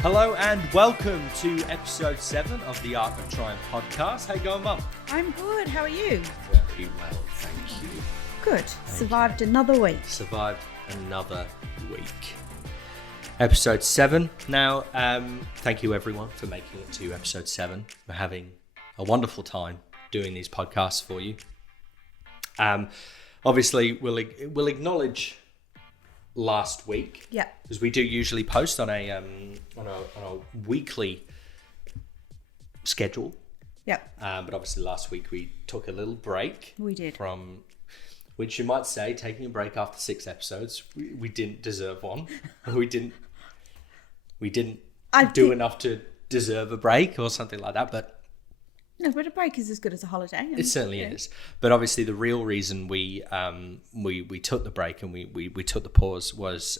Hello and welcome to episode 7 of the Art of Triumph podcast. How you going, Mum? I'm good. How are you? Very well, thank you. Good. Survived another week. Survived another week. Episode 7. Now, thank you everyone for making it to episode 7. We're having a wonderful time doing these podcasts for you. Obviously, we'll acknowledge last week, because we do usually post on a weekly schedule. But obviously last week we took a little break. We did. From which you might say, taking a break after 6 episodes, we didn't deserve one. we didn't do enough to deserve a break or something like that. But no, but a break is as good as a holiday. It certainly is. But obviously the real reason we took the break and we took the pause was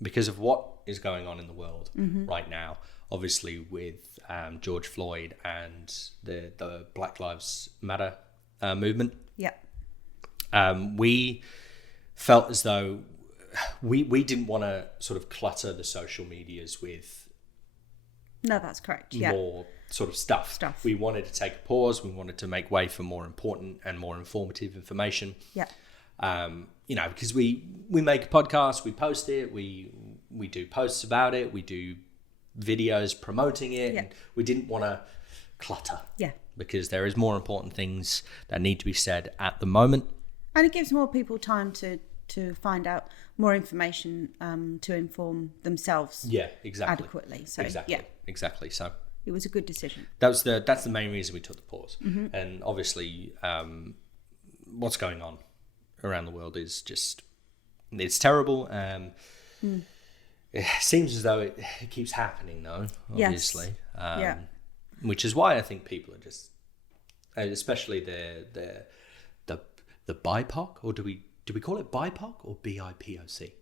because of what is going on in the world right now. Obviously with George Floyd and the Black Lives Matter movement. We felt as though we didn't want to sort of clutter the social medias with that's correct. More sort of stuff. We wanted to take a pause. We wanted to make way for more important and more informative information. Because we make a podcast, we post it, we do posts about it, we do videos promoting it. And we didn't want to clutter. Because there is more important things that need to be said at the moment. And it gives more people time to find out more information to inform themselves. Adequately. So exactly. So it was a good decision. That's the main reason we took the pause. And obviously, what's going on around the world is it's terrible. It seems as though it keeps happening, though. Obviously, which is why I think people are just, especially the BIPOC, or do we call it BIPOC or BIPOC?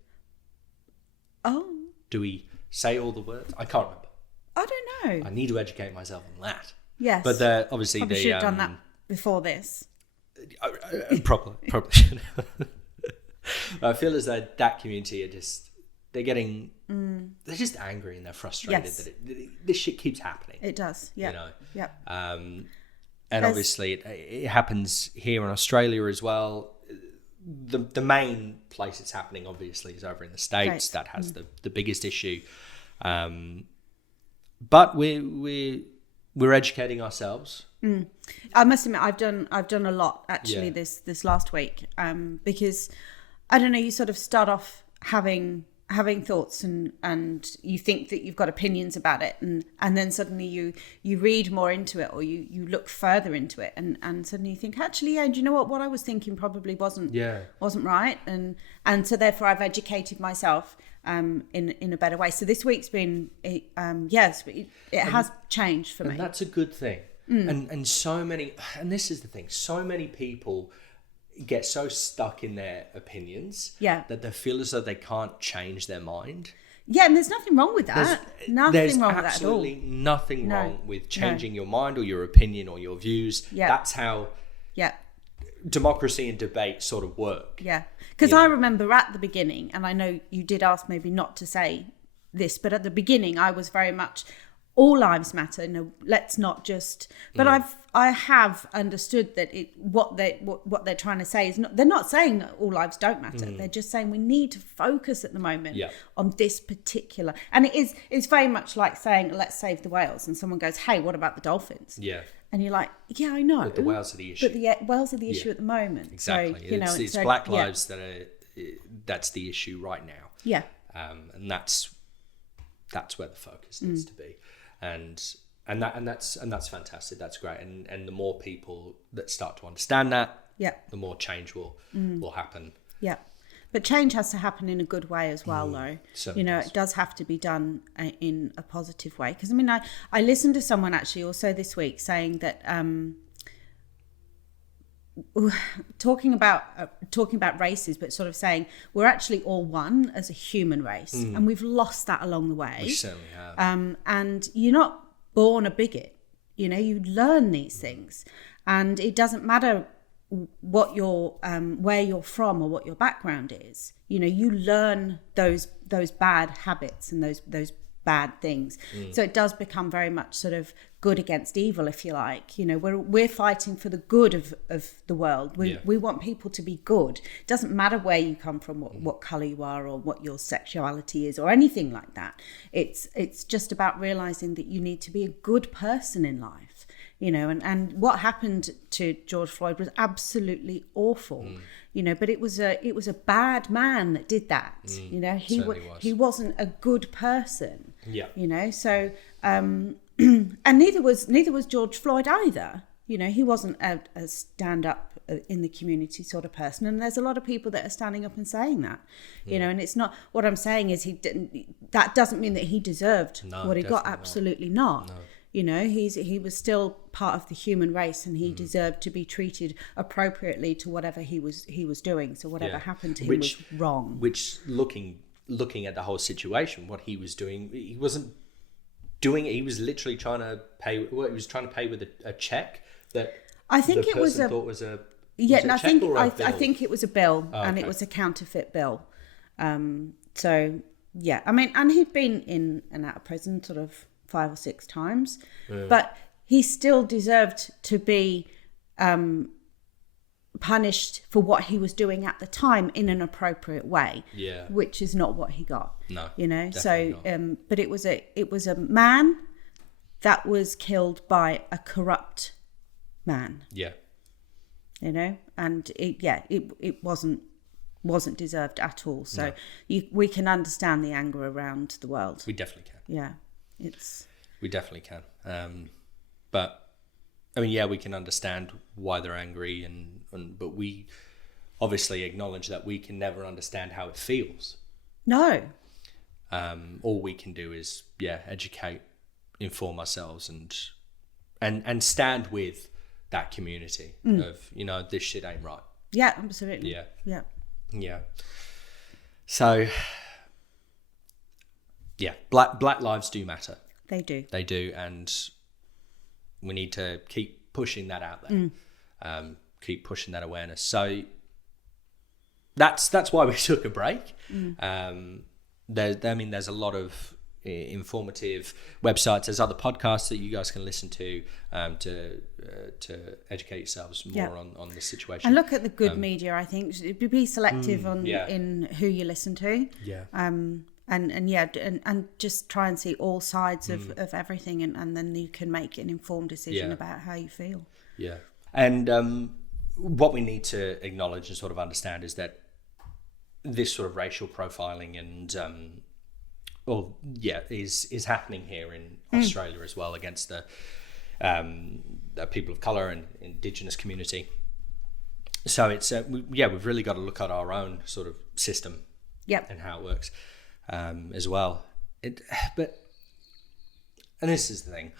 Oh, do we say all the words? I can't remember. I don't know. I need to educate myself on that. Yes. But obviously probably should have done that before this. Probably should have. I feel as though that community are they're just angry and they're frustrated that this shit keeps happening. It does, yeah. And obviously it happens here in Australia as well. The main place it's happening, obviously, is over in the States. That has the biggest issue. But we're educating ourselves. I must admit, I've done a lot actually this last week, because I don't know, you sort of start off having thoughts and you think that you've got opinions about it, and then suddenly you read more into it, or you look further into it, and suddenly you think, actually, do you know what I was thinking probably wasn't right, and so therefore I've educated myself in a better way. So this week's been it has changed for me. And that's a good thing. And so many, and this is the thing, so many people get so stuck in their opinions that they feel as though they can't change their mind. And there's nothing wrong with that. There's absolutely nothing wrong with changing your mind or your opinion or your views. That's how democracy and debate sort of work. Because I remember at the beginning, and I know you did ask maybe not to say this, but at the beginning I was very much all lives matter. No, let's not just. But I have understood that what they're trying to say is not. They're not saying that all lives don't matter. They're just saying we need to focus at the moment on this particular. And it's very much like saying, let's save the whales, and someone goes, hey, what about the dolphins? And you're like, I know. But the whales are the issue. But the whales are the issue at the moment. Exactly. So, it's Black lives that's the issue right now. And that's where the focus needs to be. And that's fantastic. That's great. And the more people that start to understand that, the more change will happen. But change has to happen in a good way as well, though. Does. It does have to be done in a positive way. Because I listened to someone actually also this week saying that talking about races, but sort of saying we're actually all one as a human race, and we've lost that along the way. We certainly have. And you're not born a bigot. You learn these things, and it doesn't matter what your where you're from or what your background is. You learn those bad habits and those bad things. So it does become very much sort of good against evil, if you like. You know, we're fighting for the good of the world. We want people to be good. It doesn't matter where you come from, what colour you are, or what your sexuality is, or anything like that. It's just about realising that you need to be a good person in life. You know, and what happened to George Floyd was absolutely awful. You know, but it was a bad man that did that. You know, he wasn't a good person. Yeah. You know, so and neither was George Floyd either. You know, he wasn't a stand up in the community sort of person, and there's a lot of people that are standing up and saying that. You know, and it's not, what I'm saying is that doesn't mean that he deserved what he got. Absolutely not. No. You know, he was still part of the human race, and he deserved to be treated appropriately to whatever he was doing. So whatever happened to him was wrong. Which, looking at the whole situation, what he was doing, he wasn't doing it. He was literally trying to pay. Well, he was trying to pay with a check that I think the it was thought was a. I think it was a bill, and it was a counterfeit bill. So yeah, I mean, and he'd been in and out of prison sort of 5 or 6 times, but he still deserved to be punished for what he was doing at the time in an appropriate way, which is not what he got. No, you know. So but it was a man that was killed by a corrupt man. You know, and it wasn't deserved at all. So we can understand the anger around the world. We definitely can. Yeah. We definitely can, but I mean, we can understand why they're angry, but we obviously acknowledge that we can never understand how it feels. No. All we can do is educate, inform ourselves, and stand with that community of, you know, this shit ain't right. Yeah, absolutely. Yeah. So. Yeah, black lives do matter. They do, and we need to keep pushing that out there. Keep pushing that awareness. So that's why we took a break. There's a lot of informative websites. There's other podcasts that you guys can listen to educate yourselves more on this situation. And look at the good media. I think be selective in who you listen to. And just try and see all sides of everything, and then you can make an informed decision about how you feel. And what we need to acknowledge and sort of understand is that this sort of racial profiling and is happening here in Australia as well against the people of colour and Indigenous community. So it's we've really got to look at our own sort of system and how it works. As well, and this is the thing.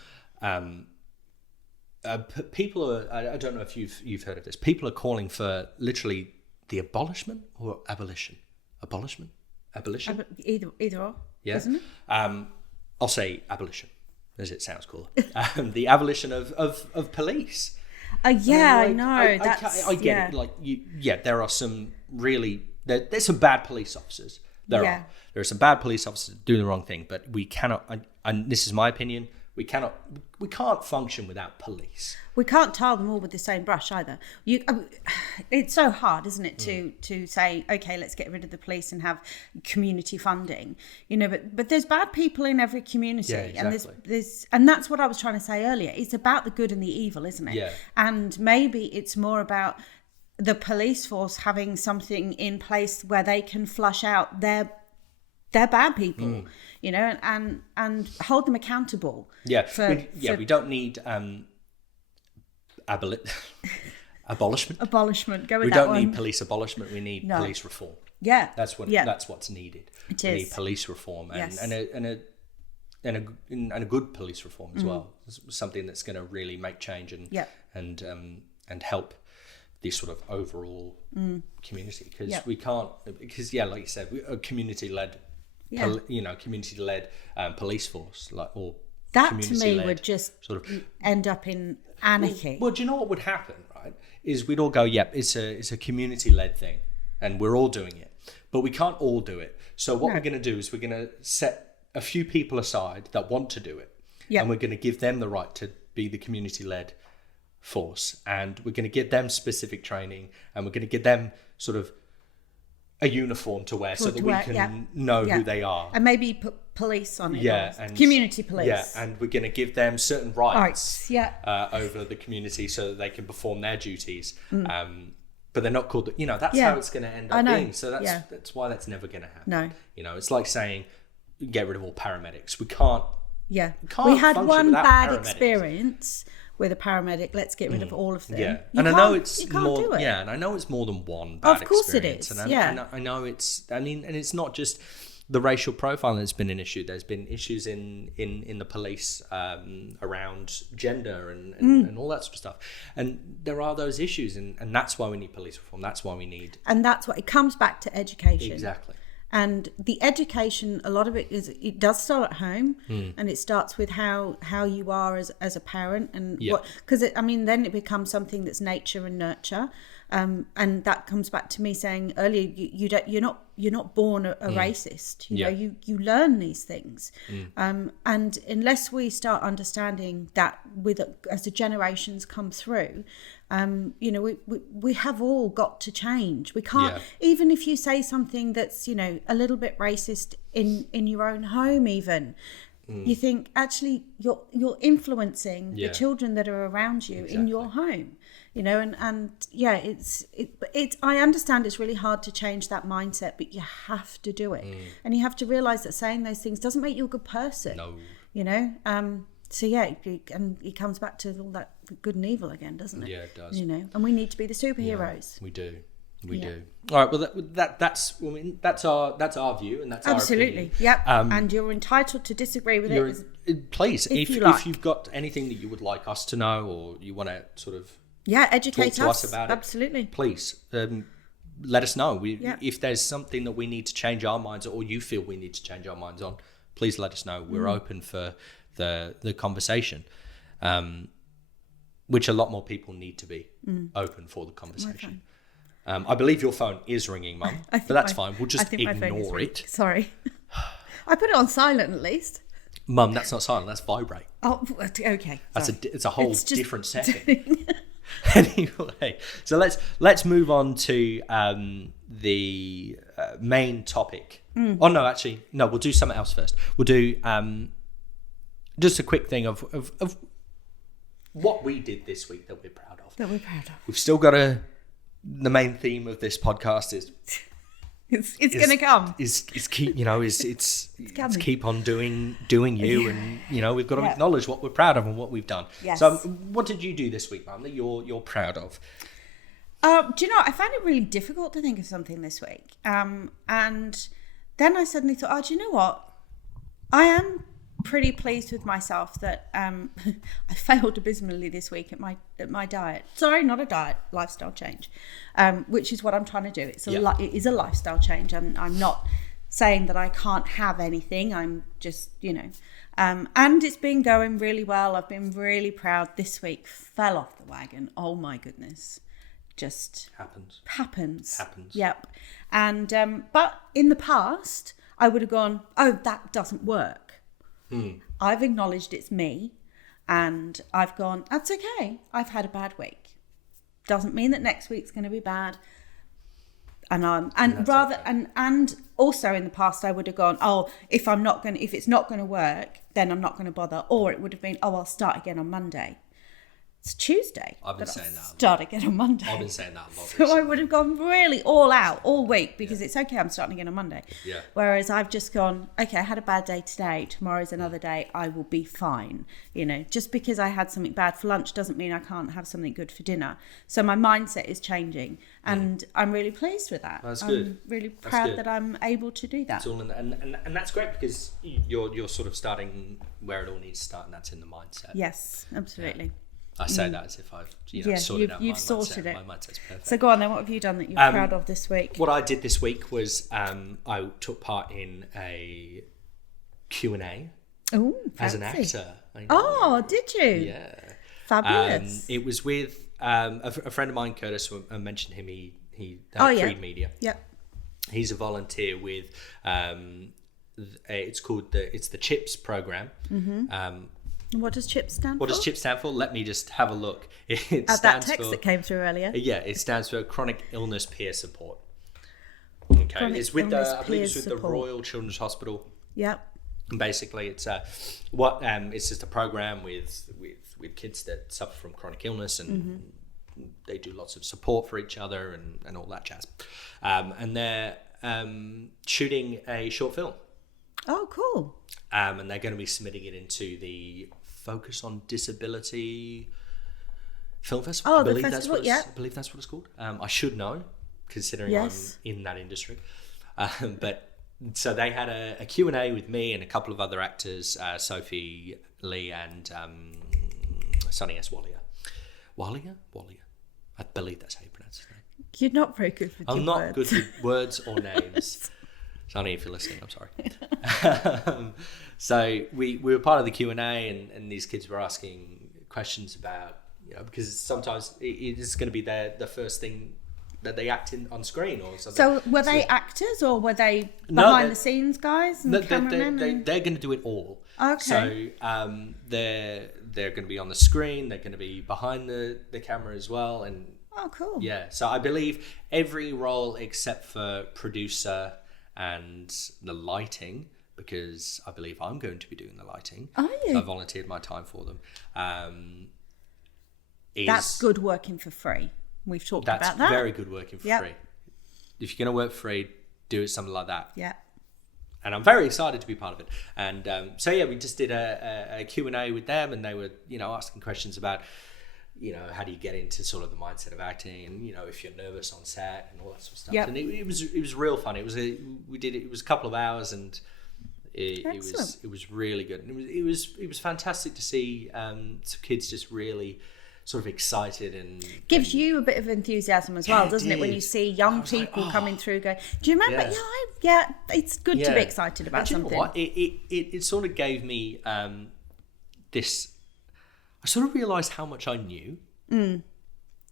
People are. I don't know if you've heard of this. People are calling for literally the abolishment or abolition. Abolition. Either or. Yeah. Isn't it? I'll say abolition, as it sounds cooler. The abolition of police. I know. I get it. Like there are some really there's some bad police officers. There are some bad police officers doing the wrong thing, but we cannot, and this is my opinion, we can't function without police. We can't tar them all with the same brush either. It's so hard, isn't it, to say, okay, let's get rid of the police and have community funding, you know, but there's bad people in every community. And and that's what I was trying to say earlier. It's about the good and the evil, isn't it? Yeah. And maybe it's more about the police force having something in place where they can flush out their bad people, you know, and hold them accountable. We don't need abolishment. Go with we that don't one. need police abolishment. We need police reform. That's what's needed. It we is. need police reform and a good police reform as well. Something that's going to really make change and help this sort of overall community, because we can't, because like you said, a community-led police force, that to me would just sort of end up in anarchy. Well, do you know what would happen, right? Is we'd all go, it's a community-led thing and we're all doing it, but we can't all do it. So what we're going to do is we're going to set a few people aside that want to do it. And we're going to give them the right to be the community-led force. And we're going to give them specific training, and we're going to give them sort of a uniform to wear so that we can know who they are. And maybe put police on it. And community police. Yeah, and we're going to give them certain rights over the community so that they can perform their duties. But they're not called, that's how it's going to end up being. So that's why that's never going to happen. No. It's like saying, get rid of all paramedics. We can't. Yeah. We had one bad experience with a paramedic. Let's get rid of all of them. Yeah. And I know it's more. Yeah. And I know it's more than one bad experience. Of course it is. And I know it's. And it's not just the racial profiling that's been an issue. There's been issues in the police around gender and all that sort of stuff. And there are those issues, and that's why we need police reform. That's why we need. And that's what it comes back to education. Exactly. And the education, a lot of it does start at home, and it starts with how you are as a parent, and because then it becomes something that's nature and nurture, and that comes back to me saying earlier, you're not born a racist. You learn these things, and unless we start understanding that as the generations come through. We have all got to change. We can't, even if you say something that's, a little bit racist in your own home, even, you think actually you're influencing the children that are around you in your home, I understand it's really hard to change that mindset, but you have to do it. And you have to realize that saying those things doesn't make you a good person. No. So and it comes back to all that good and evil again, doesn't it? Yeah, it does. And we need to be the superheroes. Yeah, we do. All right. Well, that's our view, and that's absolutely. Our opinion. Yep. And you're entitled to disagree with it. Please, if you've got anything that you would like us to know, or you want to sort of educate talk to us about absolutely. it, please let us know. If there's something that we need to change our minds, or you feel we need to change our minds on, please let us know. We're open for the conversation, which a lot more people need to be open for the conversation. I believe your phone is ringing, Mum, but that's fine. We'll just ignore it. Sorry. I put it on silent at least. Mum, that's not silent, that's vibrate. Oh, okay. It's a whole different setting. Anyway, so let's move on to the main topic. Oh no, actually, no. We'll do something else first. We'll do just a quick thing of what we did this week that we're proud of. We've still got the main theme of this podcast is it's going to come. Is keep it's keep on doing you, and we've got to acknowledge what we're proud of and what we've done. Yes. So what did you do this week, Mum, that you're proud of? Do you know, I found it really difficult to think of something this week. And then I suddenly thought, do you know what? I am pretty pleased with myself that I failed abysmally this week at my diet. Sorry, not a diet, lifestyle change, which is what I'm trying to do. It is a lifestyle change. I'm not saying that I can't have anything. I'm just, and it's been going really well. I've been really proud. This week fell off the wagon. Oh my goodness. Just happens. Yep. And but in the past I would have gone, oh, that doesn't work. I've acknowledged it's me, and I've gone, that's okay, I've had a bad week, doesn't mean that next week's going to be bad. And also in the past I would have gone, oh, if it's not going to work, then I'm not going to bother. Or it would have been, oh, I'll start again on Monday. It's Tuesday. I've been saying that. Start again on Monday. I've been saying that a lot. So I would have gone really all out all week because it's okay, I'm starting again on Monday. Yeah. Whereas I've just gone, okay, I had a bad day today. Tomorrow's another day. I will be fine. Just because I had something bad for lunch doesn't mean I can't have something good for dinner. So my mindset is changing, and I'm really pleased with that. That's good. I'm really proud that I'm able to do that. It's all and that's great because you're sort of starting where it all needs to start, and that's in the mindset. Yes, absolutely. Yeah. I say that as if I've sorted out you've my sorted mindset. it. My mindset's perfect. So go on then, what have you done that you're proud of this week? What I did this week was I took part in a Q&A as an actor. Oh, did you? Yeah. Fabulous. It was with a friend of mine, Curtis. I mentioned him. He Creed Media. Yep. He's a volunteer with it's called the CHIPS program. What does CHIPS stand for? What does CHIPS stand for? Let me just have a look. It At that stands text for, that came through earlier. Yeah, it stands for Chronic Illness Peer Support. Okay, Chronic it's with Illness I believe Peer it's with Support. the Royal Children's Hospital. Yep. And basically, it's it's just a program with kids that suffer from chronic illness, and they do lots of support for each other and all that jazz. And they're shooting a short film. Oh, cool. And they're going to be submitting it into the Focus on Disability Film Festival. Oh, the festival, I believe that's what it's called. I should know, considering Yes. I'm in that industry. But so they had a Q&A with me and a couple of other actors, Sophie Lee and Sonny S. Wallier. Wallier? I believe that's how you pronounce his name. You're not very good with I'm your not words. good with words or names. Sonny, if you're listening, I'm sorry. So we were part of the Q&A, and these kids were asking questions about, because sometimes it is going to be the first thing that they act in on screen or something. So were they actors or were they behind the scenes guys and cameramen? They're going to do it all. Okay. So they're going to be on the screen. They're going to be behind the camera as well. And Oh, cool. yeah, so I believe every role except for producer and the lighting, because I believe I'm going to be doing the lighting. Are you? So I volunteered my time for them. That's good working for free. We've talked about that. That's very good working for Yep. free. If you're going to work free, do it something like that. Yeah. And I'm very excited to be part of it. And so yeah, we just did a Q&A with them, and they were asking questions about how do you get into sort of the mindset of acting, and if you're nervous on set and all that sort of stuff. Yep. And it was real fun. It was a couple of hours, and it was really good. And it was fantastic to see some kids just really sort of excited and Gives you a bit of enthusiasm as well, doesn't it? When did. you see young people coming through going, do you remember? Yeah. It's good to be excited about And do you know something. what? It sort of gave me this. I sort of realised how much I knew.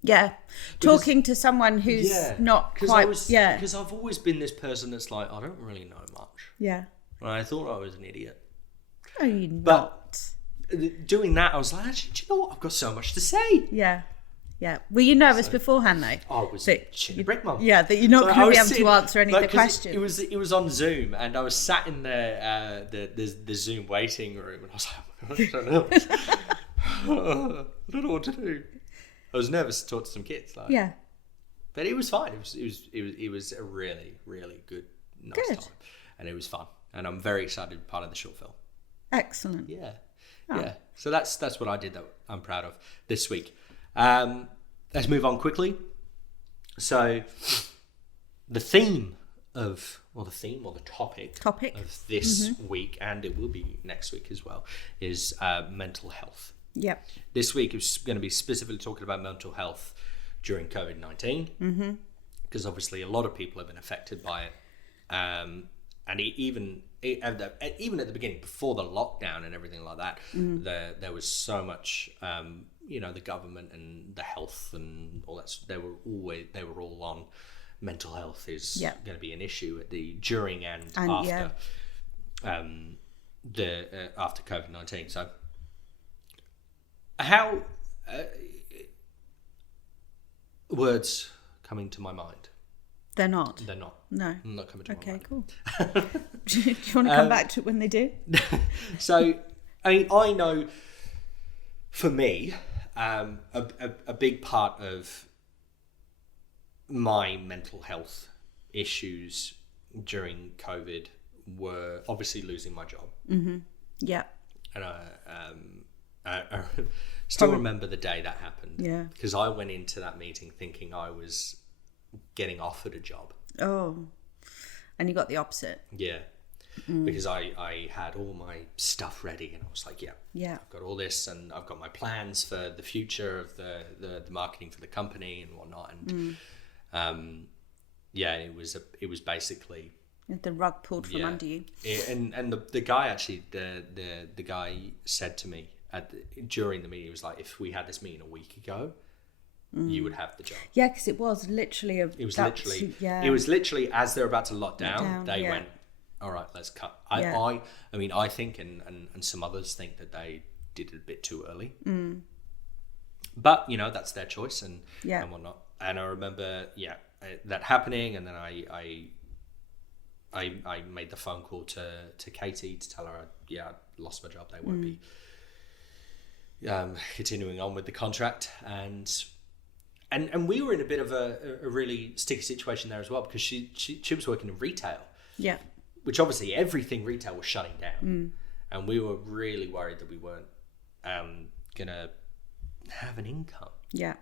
Yeah. Talking to someone who's not quite. Because I've always been this person that's like, I don't really know much. Yeah. And I thought I was an idiot. Are you But not? doing that, I was like, actually, do you know what? I've got so much to say. Yeah. Yeah. Were you nervous beforehand though? I was shit a brick, mum. Yeah, that you're not going to be able to answer any of the 'cause questions. It was on Zoom, and I was sat in the Zoom waiting room, and I was like, oh my gosh, I don't know. I don't know what to do. I was nervous to talk to some kids. Yeah. But it was fine. It was a really, really good, nice time, and it was fun. And I'm very excited to be part of the short film. Excellent. Yeah, yeah. So that's what I did that I'm proud of this week. Let's move on quickly. So the theme or the topic of this week, and it will be next week as well, is mental health. Yep. This week is going to be specifically talking about mental health during COVID-19, because obviously a lot of people have been affected by it, and even at the beginning, before the lockdown and everything like that, there was so much, the government and the health and all that. They were all on mental health is going to be an issue during and after after COVID-19. So how words coming to my mind? They're not. They're not. No. Not coming to my mind. Okay, cool. Do you want to come back to it when they do? So, I mean, I know for me, a big part of my mental health issues during COVID were obviously losing my job. Mm-hmm. Yeah. And I still remember the day that happened. Yeah. Because I went into that meeting thinking I was getting offered a job. Oh. And you got the opposite. Yeah. Because I had all my stuff ready, and I was like, yeah, I've got all this, and I've got my plans for the future of the marketing for the company and whatnot. And it was basically the rug pulled from under you. And the guy actually, the guy said to me during the meeting, he was like, if we had this meeting a week ago, you would have the job. Yeah, because it was literally it was literally as they're about to lock down, they went, all right, let's cut. Yeah. I mean, I think, and some others think that they did it a bit too early. But, you know, that's their choice and whatnot. And I remember, that happening. And then I made the phone call to Katie to tell her, I lost my job. They won't be continuing on with the contract. And we were in a bit of a really sticky situation there as well, because she was working in retail. Yeah. Which obviously everything retail was shutting down. And we were really worried that we weren't going to have an income. Yeah.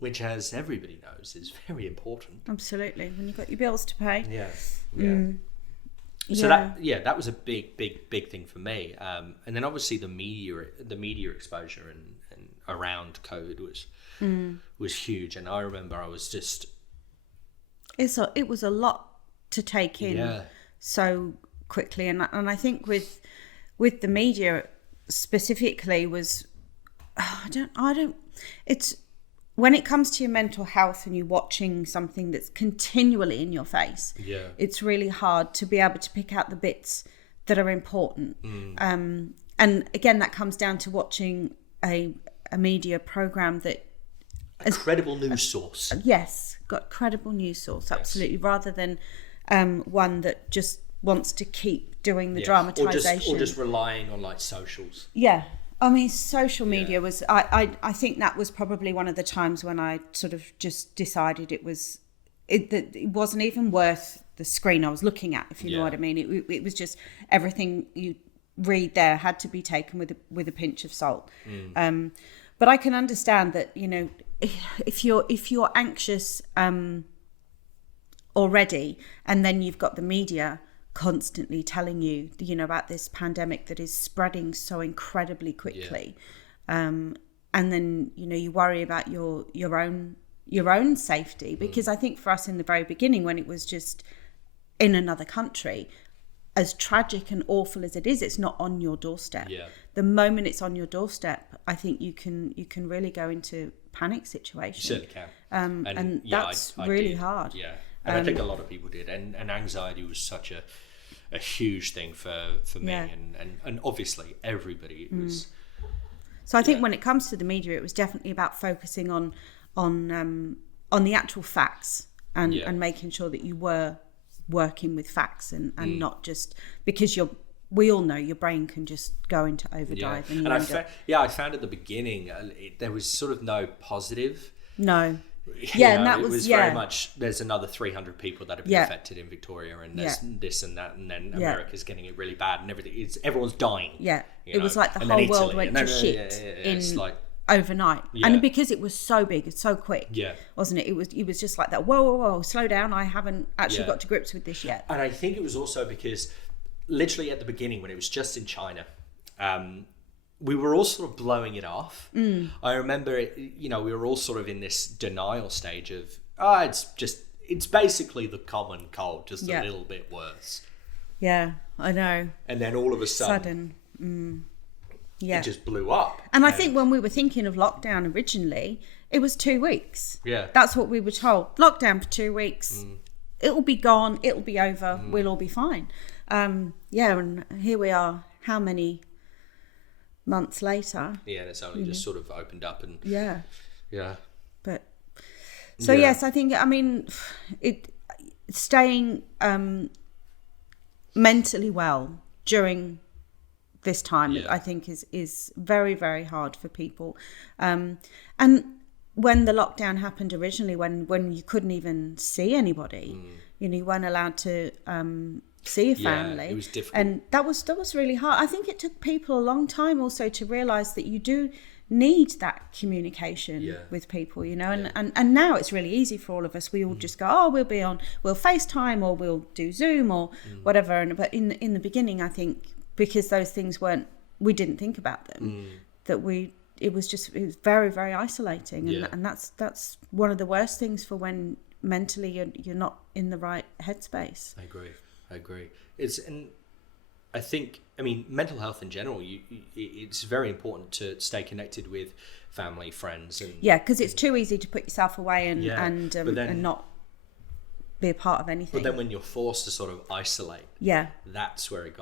Which, as everybody knows, is very important. Absolutely. When you've got your bills to pay. Yeah. Yeah. So that was a big thing for me. And then obviously the media exposure and around COVID was huge. And I remember I was just... It was a lot to take in so quickly. And I think with the media specifically was... it's when it comes to your mental health and you're watching something that's continually in your face, it's really hard to be able to pick out the bits that are important. And again, that comes down to watching a media program that a credible news source. Yes, got credible news source, absolutely, rather than one that just wants to keep doing the dramatization or just relying on like socials. Yeah. I mean, social media was, I think that was probably one of the times when I sort of just decided it wasn't even worth the screen I was looking at, if you know what I mean. It was just everything you read there had to be taken with a pinch of salt. But I can understand that, you know, if you're anxious already, and then you've got the media constantly telling you, you know, about this pandemic that is spreading so incredibly quickly, and then, you know, you worry about your own safety, because I think for us in the very beginning, when it was just in another country, as tragic and awful as it is, it's not on your doorstep. The moment it's on your doorstep, I think you can really go into panic situation. You certainly can. And that's really hard. And I think a lot of people did, and anxiety was such a huge thing for me, and obviously everybody was. So I think when it comes to the media, it was definitely about focusing on the actual facts and making sure that you were working with facts and not just because we all know your brain can just go into overdrive. I found at the beginning there was sort of no positive. No. And that was very much, there's another 300 people that have been affected in Victoria, and there's this and that, and then America's getting it really bad, and everyone's dying. It was like the whole world went to shit in overnight, and because it was so big, it's so quick, wasn't it? It was just like that. Whoa, slow down! I haven't actually got to grips with this yet. And I think it was also because, literally at the beginning, when it was just in China, we were all sort of blowing it off. I remember it, you know, we were all sort of in this denial stage of, it's basically the common cold, just a little bit worse. Yeah, I know. And then all of a sudden, it just blew up. And I think when we were thinking of lockdown originally, it was 2 weeks. Yeah. That's what we were told. Lockdown for 2 weeks. It'll be gone. It'll be over. We'll all be fine. And here we are. How many months later? Yeah, and it's only just sort of opened up and but so yes, I think, I mean, staying mentally well during this time, I think is very, very hard for people. And when the lockdown happened originally, when you couldn't even see anybody, you know, you weren't allowed to see your family. It was difficult. And that was really hard. I think it took people a long time also to realise that you do need that communication with people, you know, and now it's really easy for all of us. We all just go, we'll FaceTime or we'll do Zoom or whatever. But in the beginning, I think because those things we didn't think about them, it was very, very isolating. And that's one of the worst things for when mentally you're not in the right headspace. I agree. I think, I mean, mental health in general, it's very important to stay connected with family, friends, and because it's too easy to put yourself away and not be a part of anything. But then when you're forced to sort of isolate, that's where it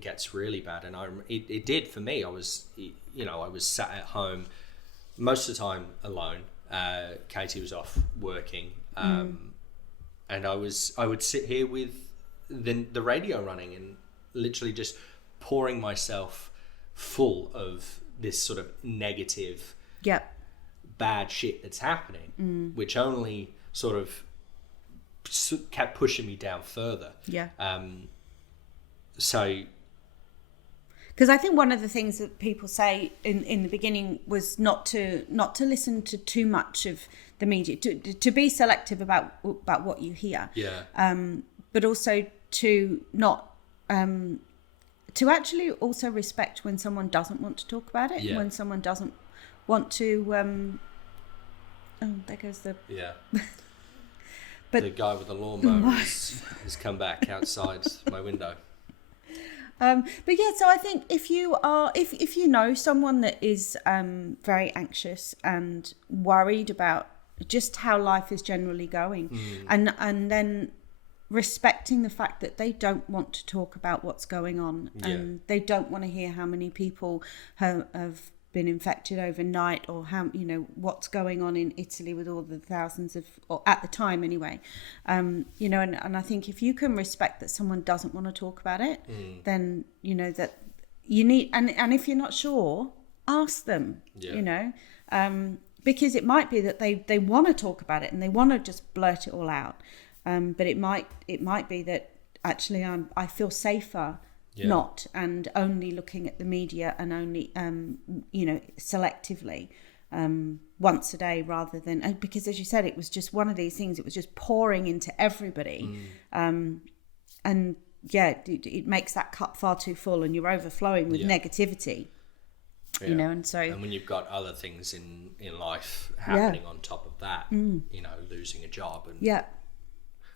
gets really bad. And it did for me. I was sat at home most of the time alone. Katie was off working, and I would sit here with the radio running and literally just pouring myself full of this sort of negative, bad shit that's happening, which only sort of kept pushing me down further. So, because I think one of the things that people say in the beginning was not to listen to too much of the media, to be selective about what you hear. But also to not to actually also respect when someone doesn't want to talk about it, when someone doesn't want to. Oh, there goes the. But the guy with the lawnmower has come back outside my window. But yeah, so I think if you know someone that is very anxious and worried about just how life is generally going, and then respecting the fact that they don't want to talk about what's going on, and they don't want to hear how many people have been infected overnight, or how, what's going on in Italy with all the thousands of, or at the time anyway, and I think if you can respect that someone doesn't want to talk about it, then that you need, and if you're not sure, ask them, because it might be that they want to talk about it and they want to just blurt it all out, but it might be that actually I feel safer not, and only looking at the media and only selectively once a day, rather than, because as you said, it was just one of these things, it was just pouring into everybody, and it makes that cup far too full and you're overflowing with negativity, and so, and when you've got other things in life happening on top of that, losing a job and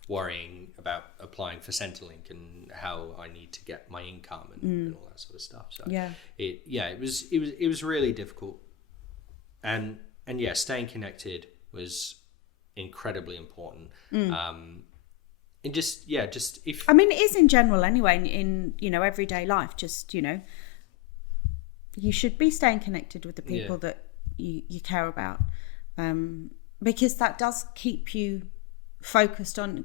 worrying about applying for Centrelink and how I need to get my income and all that sort of stuff. So it was really difficult, and staying connected was incredibly important. And just if, I mean, it is in general anyway, in everyday life, just you should be staying connected with the people that you care about, because that does keep you focused on,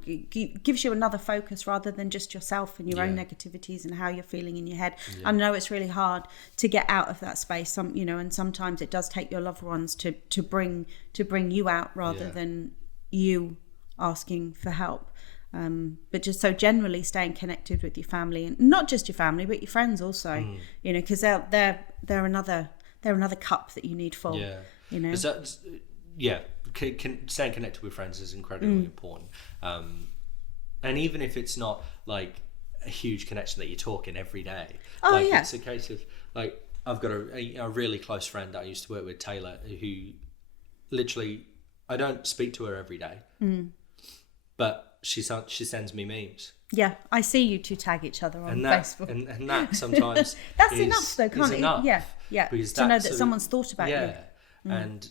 gives you another focus rather than just yourself and your own negativities and how you're feeling in your head. I know it's really hard to get out of that space, and sometimes it does take your loved ones to bring you out rather than you asking for help. But just so generally staying connected with your family, and not just your family but your friends also, because they're another cup that you need full. Staying connected with friends is incredibly important, and even if it's not like a huge connection that you're talking every day, it's a case of, like, I've got a really close friend that I used to work with, Taylor, who literally, I don't speak to her every day, but she sends me memes. I see you two tag each other on Facebook, and that sometimes that's enough though, can't it? Enough, because to know that someone's thought about you. And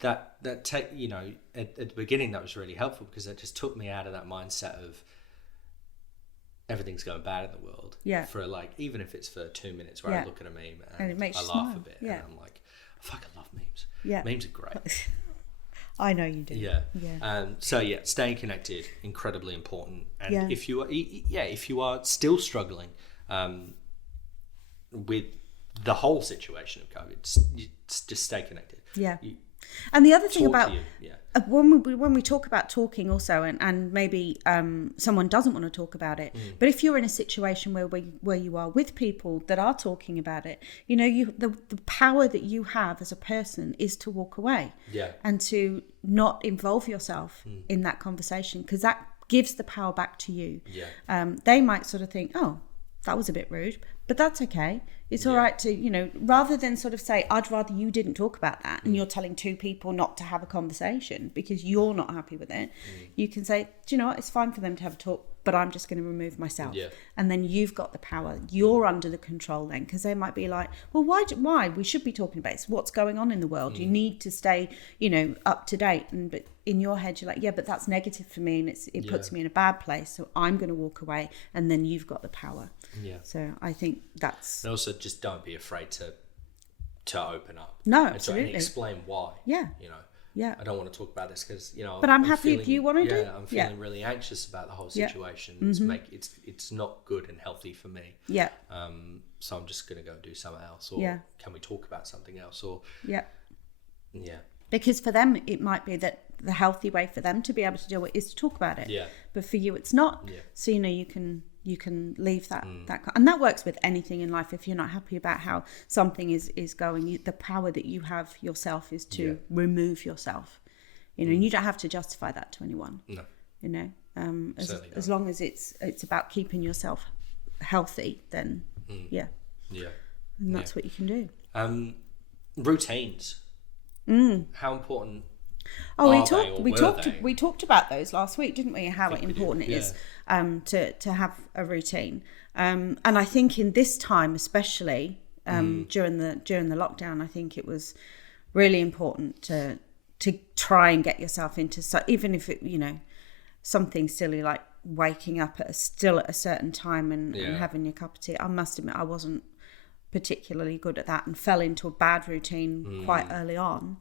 that at the beginning that was really helpful, because it just took me out of that mindset of everything's going bad in the world, for like, even if it's for 2 minutes where I look at a meme and it makes I you laugh smile. a bit, and I'm like, I fucking love memes. Memes are great. I know you do. So staying connected, incredibly important. And if you are still struggling with the whole situation of COVID, just stay connected. And the other thing about when we talk about talking also, and maybe someone doesn't want to talk about it, but if you're in a situation where you are with people that are talking about it, the power that you have as a person is to walk away, and to not involve yourself in that conversation, because that gives the power back to you. They might sort of think, oh, that was a bit rude, but that's okay. It's all right to, rather than sort of say, I'd rather you didn't talk about that, and you're telling two people not to have a conversation because you're not happy with it. You can say, do you know what? It's fine for them to have a talk but I'm just going to remove myself. Yeah. And then you've got the power. You're under the control then, because they might be like, well, why? We should be talking about what's going on in the world. You need to stay, up to date. But in your head, you're like, yeah, but that's negative for me, and it puts me in a bad place. So I'm going to walk away, and then you've got the power. Yeah. So I think that's... And also just don't be afraid to open up. No, and absolutely. And explain why. Yeah. Yeah, I don't want to talk about this because But I'm happy if you want to do. Yeah, I'm feeling really anxious about the whole situation. It's not good and healthy for me. Yeah. So I'm just gonna go do something else, or can we talk about something else? Or yeah. Because for them, it might be that the healthy way for them to be able to do it is to talk about it. Yeah. But for you, it's not. Yeah. So you can leave that and that works with anything in life. If you're not happy about how something is going, the power that you have yourself is to remove yourself, and you don't have to justify that to anyone. No. As long as it's about keeping yourself healthy, then and that's what you can do. Routines, how important we talked about those last week, didn't we? How important it is to have a routine, and I think in this time especially, during the lockdown, I think it was really important to try and get yourself into, so even if it something silly like waking up at a certain time and having your cup of tea. I must admit I wasn't particularly good at that and fell into a bad routine quite early on.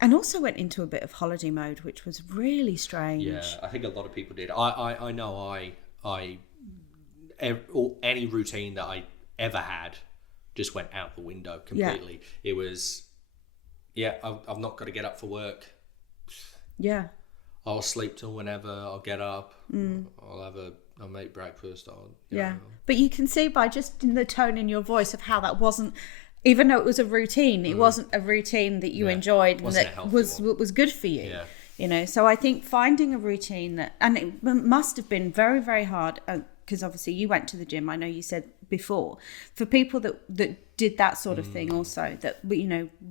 And also went into a bit of holiday mode, which was really strange. Yeah, I think a lot of people did. I know any routine that I ever had just went out the window completely. It was, I've not got to get up for work. Yeah. I'll sleep till whenever. I'll get up. I'll make breakfast. But you can see by just in the tone in your voice of how that wasn't, even though it was a routine, it wasn't a routine that you enjoyed and that was good for you. Yeah. So I think finding a routine and it must have been very, very hard, because obviously you went to the gym. I know you said before, for people that did that sort of thing also, that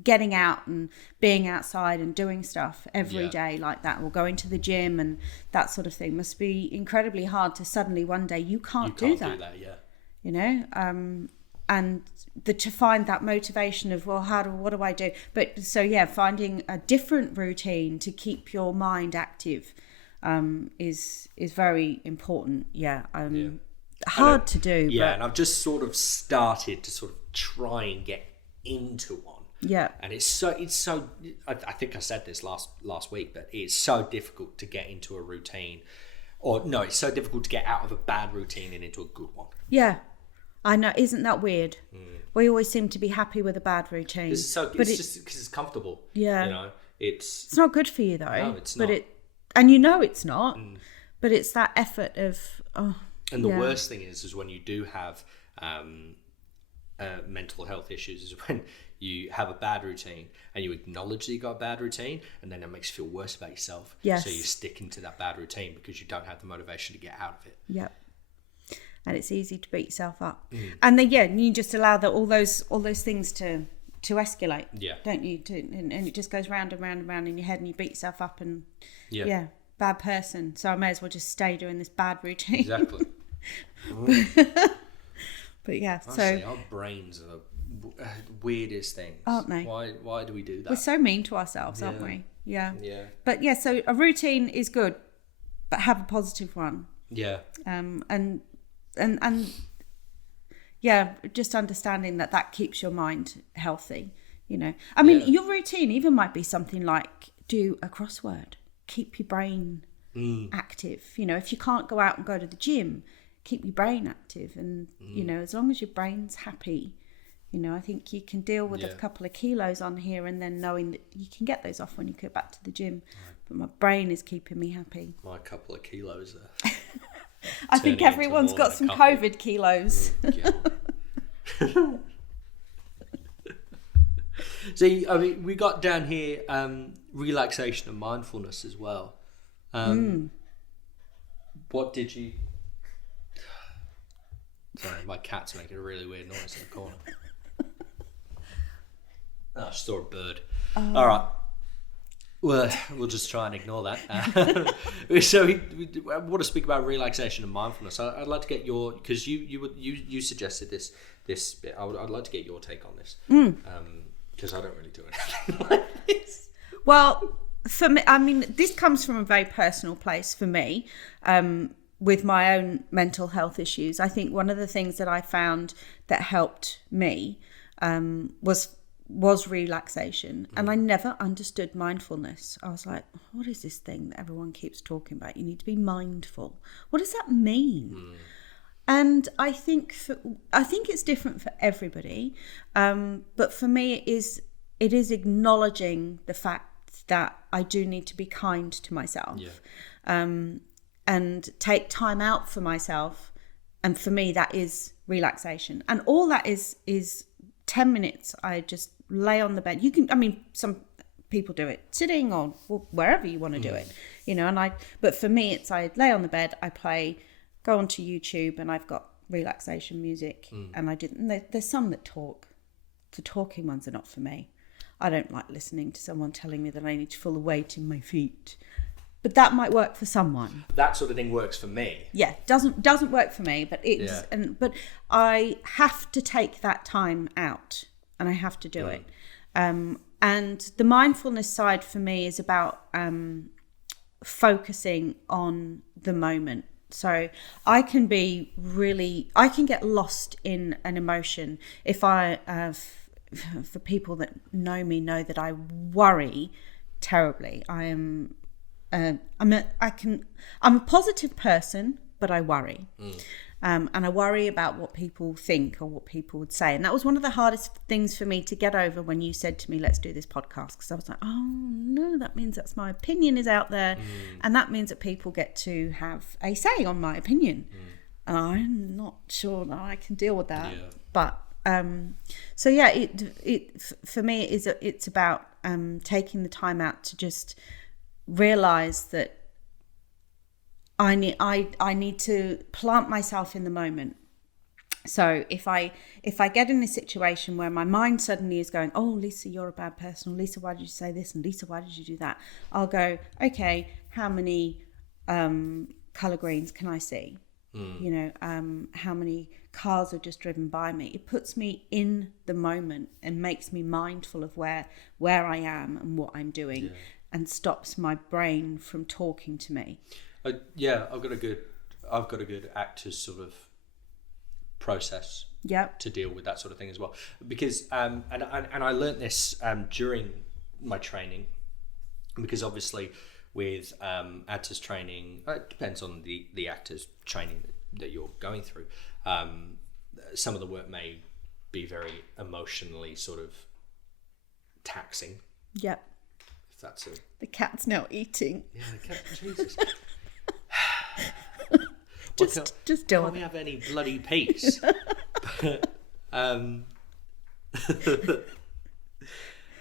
getting out and being outside and doing stuff every day like that, or going to the gym and that sort of thing must be incredibly hard to suddenly one day you can't do that. And to find that motivation of, well, what do I do? But so finding a different routine to keep your mind active is very important. Hard to do. Yeah, and I've just sort of started to sort of try and get into one. Yeah. And it's so I think I said this last week, but it's so difficult to get into a routine. Or no, it's so difficult to get out of a bad routine and into a good one. Yeah. I know, isn't that weird? We always seem to be happy with a bad routine. It's just because it's comfortable. Yeah. It's not good for you though. No, it's not. And it's not. But it's that effort of And the worst thing is when you do have mental health issues, is when you have a bad routine and you acknowledge that you got a bad routine, and then it makes you feel worse about yourself. Yes. So you stick into that bad routine because you don't have the motivation to get out of it. Yep. And it's easy to beat yourself up. And then you just allow all those things to escalate. Yeah. Don't you? And it just goes round and round and round in your head, and you beat yourself up, and bad person. So I may as well just stay doing this bad routine. Exactly. But honestly, our brains are the weirdest things, aren't they? Why do we do that? We're so mean to ourselves, aren't we? Yeah. But so a routine is good, but have a positive one. Yeah. And just understanding that keeps your mind healthy. I mean, your routine even might be something like do a crossword, keep your brain active. If you can't go out and go to the gym, keep your brain active, and as long as your brain's happy, I think you can deal with a couple of kilos on here, and then knowing that you can get those off when you go back to the gym. But my brain is keeping me happy. My couple of kilos are I think everyone's got some COVID kilos. See, I mean, we got down here relaxation and mindfulness as well. What did you... Sorry, my cat's making a really weird noise in the corner. I just saw a bird. All right. Well, we'll just try and ignore that. So I want to speak about relaxation and mindfulness. I'd like to get your, because you suggested this bit. I'd like to get your take on this, because I don't really do anything like this. Well, for me, I mean, this comes from a very personal place for me, with my own mental health issues. I think one of the things that I found that helped me was relaxation, and I never understood mindfulness. I was like, what is this thing that everyone keeps talking about? You need to be mindful. What does that mean? And I think it's different for everybody, but for me it is acknowledging the fact that I do need to be kind to myself, and take time out for myself. And for me, that is relaxation, and all that is 10 minutes. I just lay on the bed. You can, I mean, some people do it sitting or wherever you want to do it, but for me, it's I lay on the bed, I go onto YouTube, and I've got relaxation music, and there's some that talk. The talking ones are not for me. I don't like listening to someone telling me that I need to feel the weight in my feet, but that might work for someone. That sort of thing works for me. Yeah, doesn't work for me, but but I have to take that time out, and I have to do it. And the mindfulness side for me is about focusing on the moment. So I can get lost in an emotion. If for people that know me know that I worry terribly. I'm a positive person, but I worry. And I worry about what people think or what people would say. And that was one of the hardest things for me to get over when you said to me, let's do this podcast. Because I was like, oh no, that means that's my opinion is out there. And that means that people get to have a say on my opinion. And I'm not sure that I can deal with that. But so yeah, it for me it's about taking the time out to just realize that I need to plant myself in the moment. So if I get in a situation where my mind suddenly is going, oh Lisa, you're a bad person, or Lisa, why did you say this, and Lisa, why did you do that, I'll go, okay, how many color greens can I see? How many cars have just driven by me? It puts me in the moment and makes me mindful of where I am and what I'm doing, and stops my brain from talking to me. I've got a good actor's sort of process to deal with that sort of thing as well, because and I learnt this during my training, because obviously with actors training, it depends on the actors training that you're going through. Some of the work may be very emotionally sort of taxing. Yep. If that's the cat's now eating. Yeah, the cat. Jesus. just do it. Can't we have any bloody peace?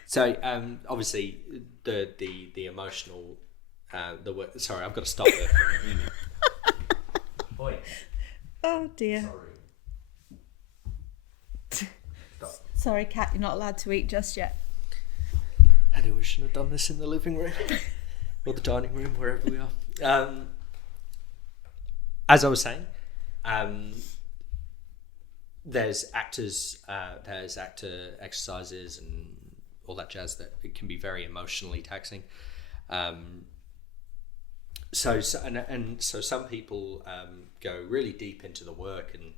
So obviously the emotional the work. Sorry, I've got to stop there. Boy. Oh dear. Sorry, cat. You're not allowed to eat just yet. I knew we shouldn't have done this in the living room or the dining room, wherever we are. As I was saying, there's actor exercises and all that jazz that it can be very emotionally taxing. So some people go really deep into the work, and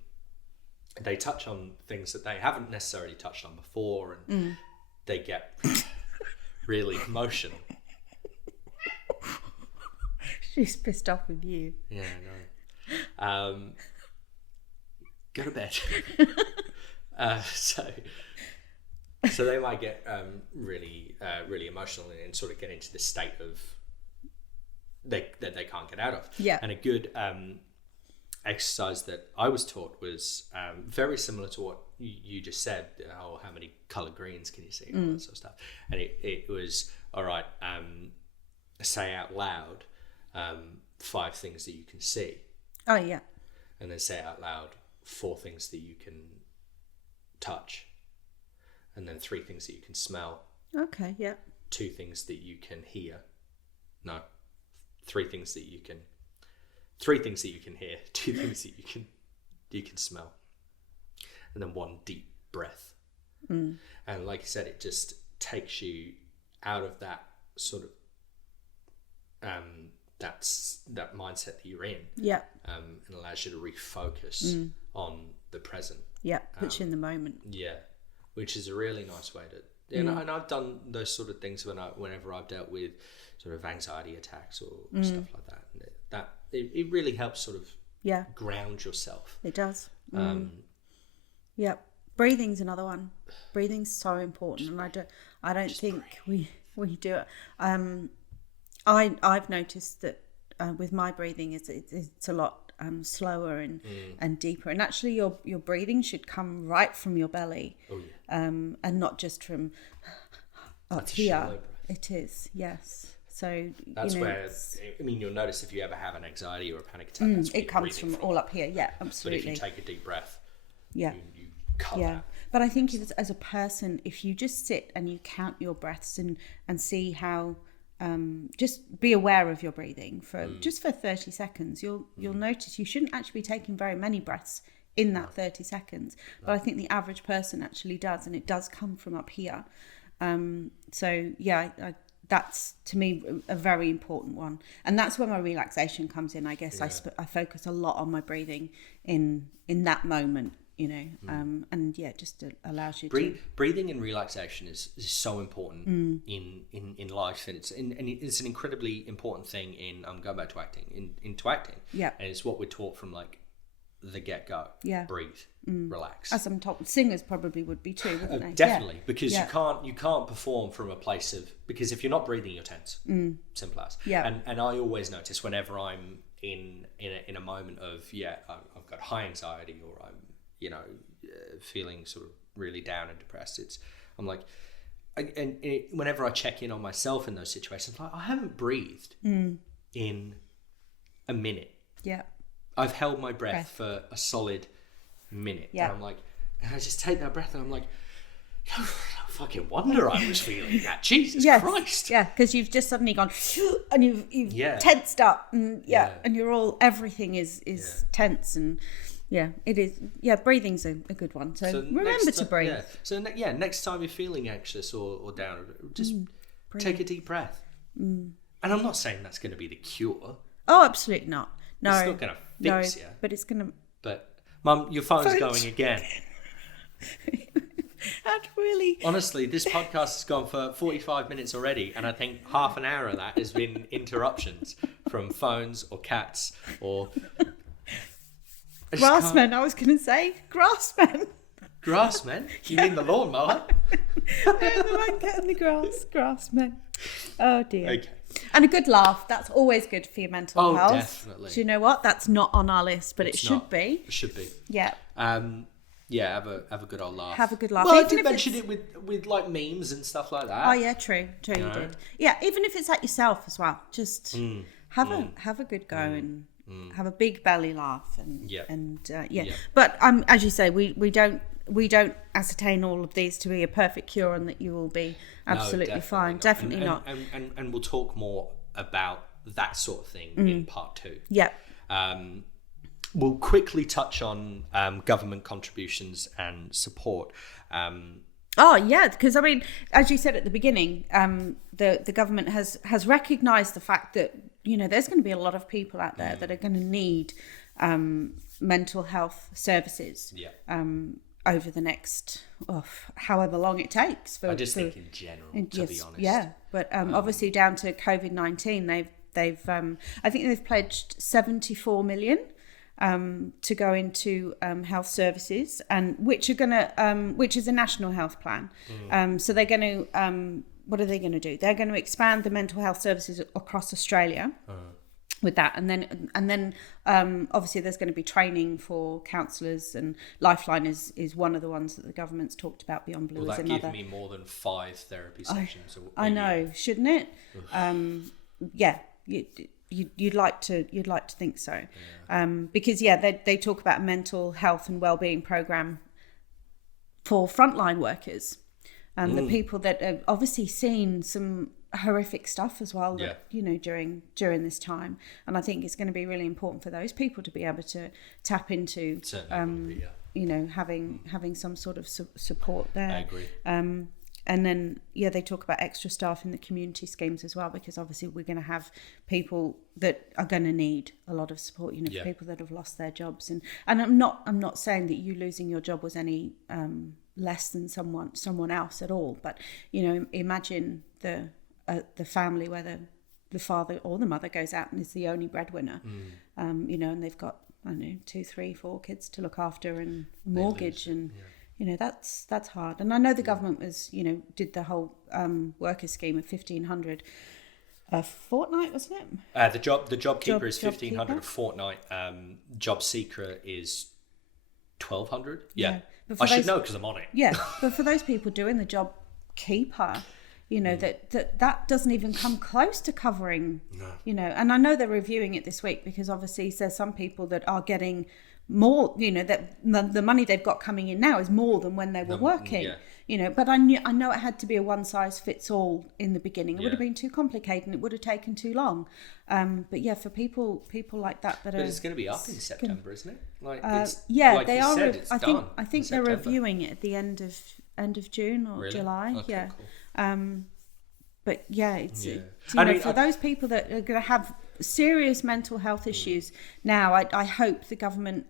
they touch on things that they haven't necessarily touched on before, and they get really emotional. She's pissed off with you. Yeah, I know. Go to bed. So they might get really emotional and sort of get into this state of that they can't get out of. Yeah. And a good exercise that I was taught was very similar to what you just said. Oh, how many colored greens can you see? All that sort of stuff. And it was, all right, say out loud 5 things that you can see. Oh, yeah. And then say out loud 4 things that you can touch. And then 3 things that you can smell. Okay, yeah. 2 things that you can hear. No, 3 things that you can. 3 things that you can hear. 2 things that you can smell, and then 1 deep breath. And like you said, it just takes you out of that sort of that mindset that you're in. Yeah. And allows you to refocus on the present. Yeah, puts you in the moment. Yeah, which is a really nice way to. And I've done those sort of things whenever I've dealt with sort of anxiety attacks or stuff like that. And it really helps sort of ground yourself. It does. Yeah, breathing's another one. Breathing's so important, and I don't think we do it. I've noticed that with my breathing, it's a lot slower and deeper, and actually your breathing should come right from your belly. And not just from up here. It is, yes. So that's where you'll notice if you ever have an anxiety or a panic attack, that's where it comes from all up here. Yeah, absolutely. But if you take a deep breath, you cut that. But I think as a person, if you just sit and you count your breaths and see how, just be aware of your breathing for 30 seconds, you'll notice you shouldn't actually be taking very many breaths in that 30 seconds. But I think the average person actually does, and it does come from up here. That's to me a very important one, and that's where my relaxation comes in. I guess I focus a lot on my breathing in that moment, and just allows you to breathing and relaxation is so important in life, and it's an incredibly important thing in going back to acting into acting. And it's what we're taught from like the get-go. Breathe, relax, as I'm told. Singers probably would be too, wouldn't they? Definitely, because you can't perform from a place of, because if you're not breathing, you're tense. Simple as. And I always notice whenever I'm in a moment of I've got high anxiety, or I'm feeling sort of really down and depressed, I'm like, whenever I check in on myself in those situations, like I haven't breathed in a minute. I've held my breath for a solid minute. And I'm like, and I just take that breath and I'm like, no fucking wonder I was feeling that. Jesus Christ. Yeah, because you've just suddenly gone and you've tensed up, and and you're all, everything is tense, and it is. Breathing's a good one. So remember to breathe. So next time you're feeling anxious or down, just take a deep breath. And I'm not saying that's going to be the cure. Oh, absolutely not. No, it's not going to fix you. But it's going to. But Mum, your phone's going again. That really. Honestly, this podcast has gone for 45 minutes already, and I think half an hour of that has been interruptions from phones or cats or. Grassmen, I was going to say. Grassmen. Grassmen? You mean the lawnmower? The man cutting the grass. Grassmen. Oh dear. Okay. And a good laugh, that's always good for your mental health. Oh, definitely. Do you know what? That's not on our list, but it should be. It should be. Yeah. Have a good old laugh. Have a good laugh. Well, I did mention it with like memes and stuff like that. Oh yeah, true. You did. Yeah, even if it's at yourself as well. Just have a good go and have a big belly laugh and But as you say, we don't ascertain all of these to be a perfect cure and that you will be absolutely fine. Not. Definitely not. And we'll talk more about that sort of thing in part 2. Yeah. We'll quickly touch on government contributions and support. Because I mean, as you said at the beginning, the government has recognised the fact that there's going to be a lot of people out there that are going to need mental health services. Over the next however long it takes. I just think in general, to be honest. Yeah, but obviously down to Covid-19, they've I think they've pledged 74 million to go into health services, and which is a national health plan. So they're going to what are they going to do? They're going to expand the mental health services across Australia. With that, and then obviously there's going to be training for counsellors, and Lifeline is one of the ones that the government's talked about. Beyond Blue is another. Will that give me more than 5 therapy sessions? I know, shouldn't it? You'd like to think so, because they talk about a mental health and wellbeing program for frontline workers. The people that have obviously seen some horrific stuff as well, that, you know, during this time. And I think it's going to be really important for those people to be able to tap into, you know, having some sort of support there. I agree. And then, they talk about extra staff in the community schemes as well, because obviously we're going to have people that are going to need a lot of support, you know, for people that have lost their jobs. And I'm not saying that you losing your job was any less than someone else at all. But, you know, imagine the family where the father or the mother goes out and is the only breadwinner, you know, and they've got, I don't know, 2, 3, 4 kids to look after and mortgage and... You know, that's hard. And I know the government was, you know, did the whole worker scheme of 1,500 a fortnight, wasn't it? The job keeper is 1,500 a fortnight. Job seeker is 1,200. Yeah. I should know because I'm on it. Yeah, but for those people doing the job keeper, you know, that doesn't even come close to covering, you know. And I know they're reviewing it this week because obviously there's some people that are getting more, you know, that the money they've got coming in now is more than when they were working, you know. But I know it had to be a one size fits all in the beginning. It would have been too complicated and it would have taken too long. But for people like that but it's going to be up in September, isn't it? Like like they are. Said, I think they're reviewing it at the end of June or July. Okay, cool. But it's you know, for those people that are going to have serious mental health issues now, I hope the government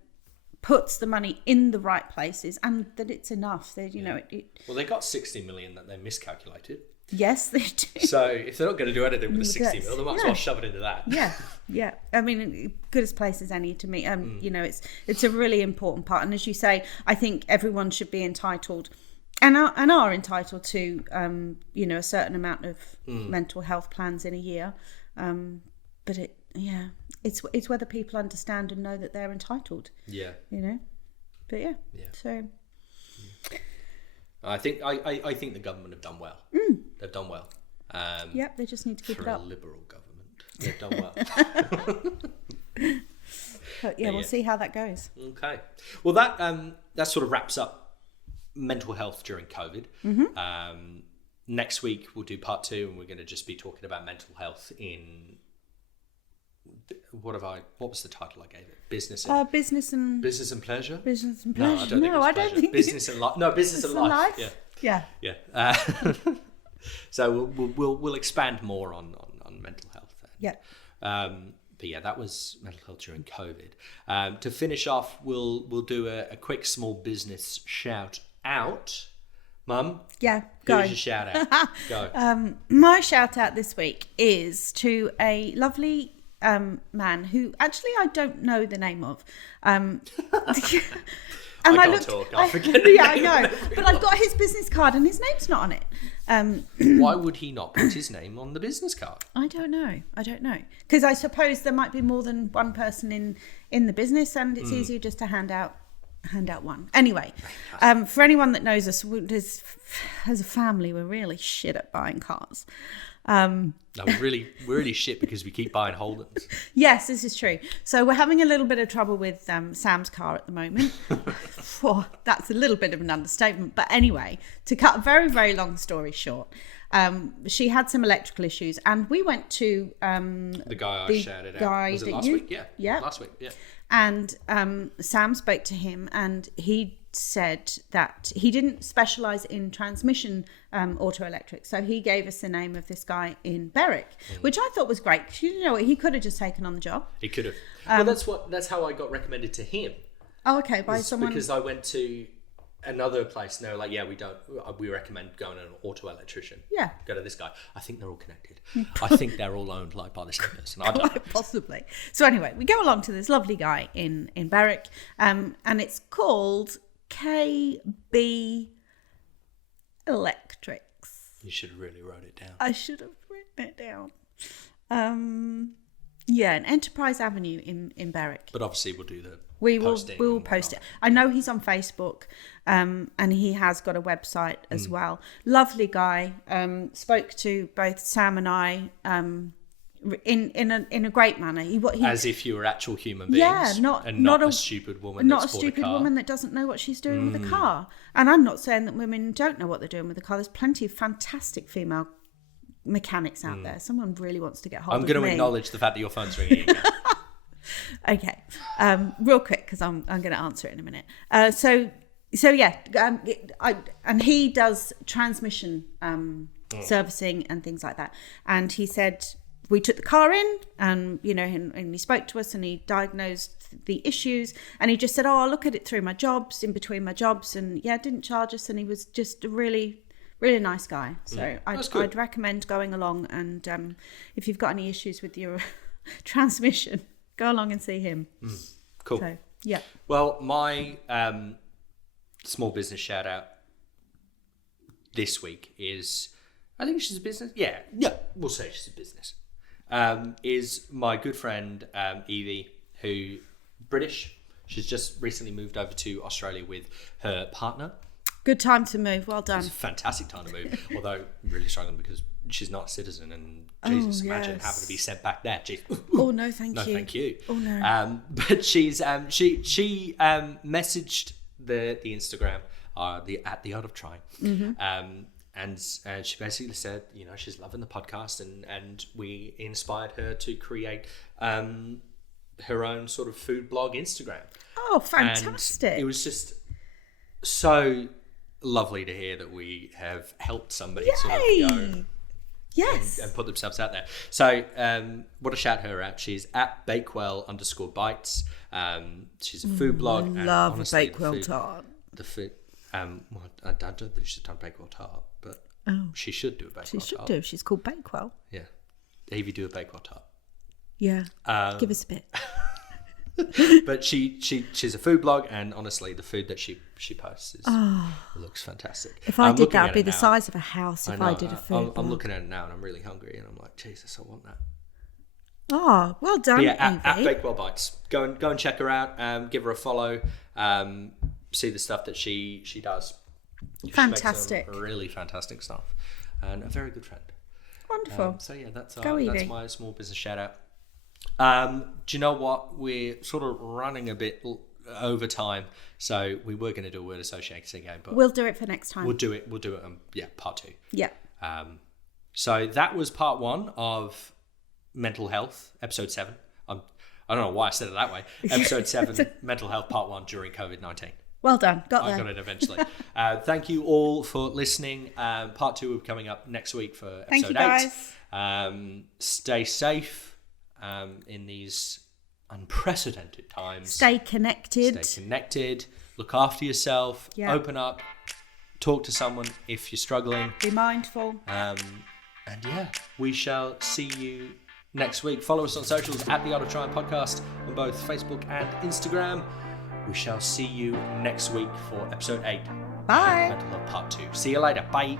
puts the money in the right places and that it's enough. That you know, well, they got 60 million that they miscalculated. Yes, they do. So if they're not going to do anything with the 60 million, they might as well shove it into that. Yeah. I mean, good as place as any to me. You know, it's a really important part. And as you say, I think everyone should be entitled and are entitled to, you know, a certain amount of mental health plans in a year. But it's whether people understand and know that they're entitled. Yeah. You know, but so. I think the government have done well. They've done well. They just need to keep it up. For a Liberal government, they've done well. But we'll see how that goes. Okay. Well, that sort of wraps up mental health during COVID. Next week we'll do part 2, and we're going to just be talking about mental health in. What was the title I gave it? Business and pleasure. Business and pleasure. No, I don't think business and life. No, business and life. Yeah. So we'll expand more on mental health. But that was mental health during COVID. To finish off, we'll do a quick small business shout out. Mum? Yeah, go. Who's your shout out? Go. My shout out this week is to a lovely man who actually I don't know the name of. And I can't talk. I forget. I know. But I've got his business card and his name's not on it. Why would he not put his name on the business card? I don't know. Because I suppose there might be more than one person in the business, and it's easier just to hand out one. Anyway, for anyone that knows us, as a family, we're really shit at buying cars. No, we're really shit because we keep buying Holdens. Yes, this is true. So we're having a little bit of trouble with Sam's car at the moment. That's a little bit of an understatement. But anyway, to cut a very, very long story short, she had some electrical issues, and we went to the guy I shouted out. Was it last week? Yeah, last week. Yeah. And Sam spoke to him, and he said that he didn't specialise in transmission auto electric, so he gave us the name of this guy in Berwick, which I thought was great. You know, he could have just taken on the job. He could have. Well, that's how I got recommended to him. Oh, okay, by someone. Because I went to another place, and they were like, we recommend going to an auto electrician. Yeah. Go to this guy. I think they're all connected. I think they're all owned by the same person. I don't know. Possibly. So anyway, we go along to this lovely guy in Berwick, and it's called KB Electrics. You should have really wrote it down. I should have written it down. An Enterprise Avenue in Berwick. But obviously we'll do the we will post it. I know he's on Facebook, and he has got a website as well. Lovely guy. Spoke to both Sam and I in a great manner. As if you were actual human beings. Yeah, not a stupid woman. Not that's a bought stupid a car. woman that doesn't know what she's doing with a car. And I'm not saying that women don't know what they're doing with a car. There's plenty of fantastic female mechanics out there. Someone really wants to get hold of me. I'm going to acknowledge the fact that your phone's ringing. Okay, real quick, because I'm going to answer it in a minute. So yeah, and he does transmission servicing and things like that. And he said, we took the car in, and and he spoke to us, and he diagnosed the issues, and he just said, I'll look at it through my jobs, in between my jobs, and didn't charge us, and he was just a really, really nice guy. So I'd recommend going along, and if you've got any issues with your transmission, go along and see him. Cool. So, yeah. Well, my small business shout out this week is, I think she's a business. Yeah, we'll say she's a business. Is my good friend Evie, who British. She's just recently moved over to Australia with her partner. Good time to move. Well done. It's a fantastic time to move. Although I'm really struggling because she's not a citizen, and Jesus, imagine having to be sent back there. Jeez. Oh no, thank you. No, thank you. Oh no. But she's she messaged the Instagram at the art of trying. And she basically said, she's loving the podcast, and we inspired her to create her own sort of food blog Instagram. Oh, fantastic. And it was just so lovely to hear that we have helped somebody sort of go and put themselves out there. So want to shout her out. She's at Bakewell_bites. She's a food blog. I love a Bakewell tart. The food. Well, I don't think she's done Bakewell tart, but she should do a Bakewell tart. She should do. She's called Bakewell. Yeah. Evie, do a Bakewell tart. Yeah. Give us a bit. But she's a food blog, and honestly, the food that she posts looks fantastic. If I did that, it'd be the size of a house. If I did a food blog. I'm looking at it now, and I'm really hungry, and I'm like, Jesus, I want that. Oh, well done, Evie. At Evie. Bakewell Bites. Go and check her out. Give her a follow. See the stuff that she does. Fantastic. She makes some really fantastic stuff, and a very good friend. Wonderful. So yeah, that's Evie. my small business shout out. Do you know what? We're sort of running a bit over time, so we were going to do a word association again, but we'll do it for next time. We'll do it. Part 2. Yeah. So that was part 1 of mental health, episode 7. I don't know why I said it that way. Episode 7, mental health, part 1 during COVID-19. Well done. I got it eventually. Thank you all for listening. Part 2 will be coming up next week for episode 8. Guys. Stay safe in these unprecedented times. Stay connected. Look after yourself. Yep. Open up. Talk to someone if you're struggling. Be mindful. And we shall see you next week. Follow us on socials at the Art of Trying Podcast on both Facebook and Instagram. We shall see you next week for episode 8. Bye. Mental Health Part 2. See you later. Bye.